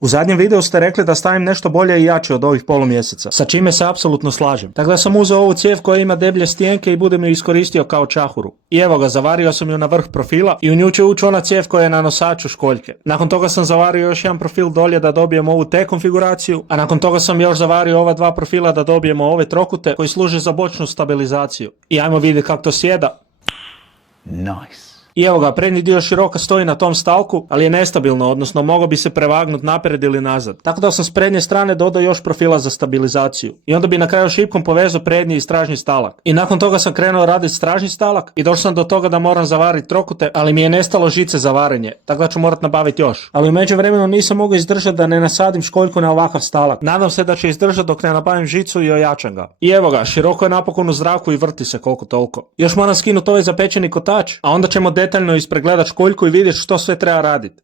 U zadnjem videu ste rekli da stavim nešto bolje i jače od ovih polumjeseca, sa čime se apsolutno slažem. Tako da sam uzeo ovu cijev koja ima deblje stijenke i budem ju iskoristio kao čahuru. I evo ga, zavario sam ju na vrh profila i u nju će ući ona cijev koja je na nosaču školjke. Nakon toga sam zavario još jedan profil dolje da dobijemo ovu T konfiguraciju, a nakon toga sam još zavario ova dva profila da dobijemo ove trokute koji služe za bočnu stabilizaciju. I ajmo vidjeti kako to sjeda. Nice. I evo ga, prednji dio široka stoji na tom stalku, ali je nestabilno, odnosno mogao bi se prevagnuti naprijed ili nazad. Tako da sam s prednje strane dodao još profila za stabilizaciju. I onda bi na kraju šipkom povezao prednji i stražnji stalak. I nakon toga sam krenuo raditi stražnji stalak i došao sam do toga da moram zavariti trokute, ali mi je nestalo žice za varenje, tako da ću morat nabaviti još. Ali u međuvremenu nisam mogao izdržati da ne nasadim školjku na ovakav stalak. Nadam se da će izdržati dok ne nabavim žicu i ojačam ga. I evo ga, široko je napokon u zraku i vrti se koliko toliko. Još moram skinuti ovaj zapečeni kotač, a onda ćemo detaljno ispregledat školjku i vidjeti što sve treba raditi.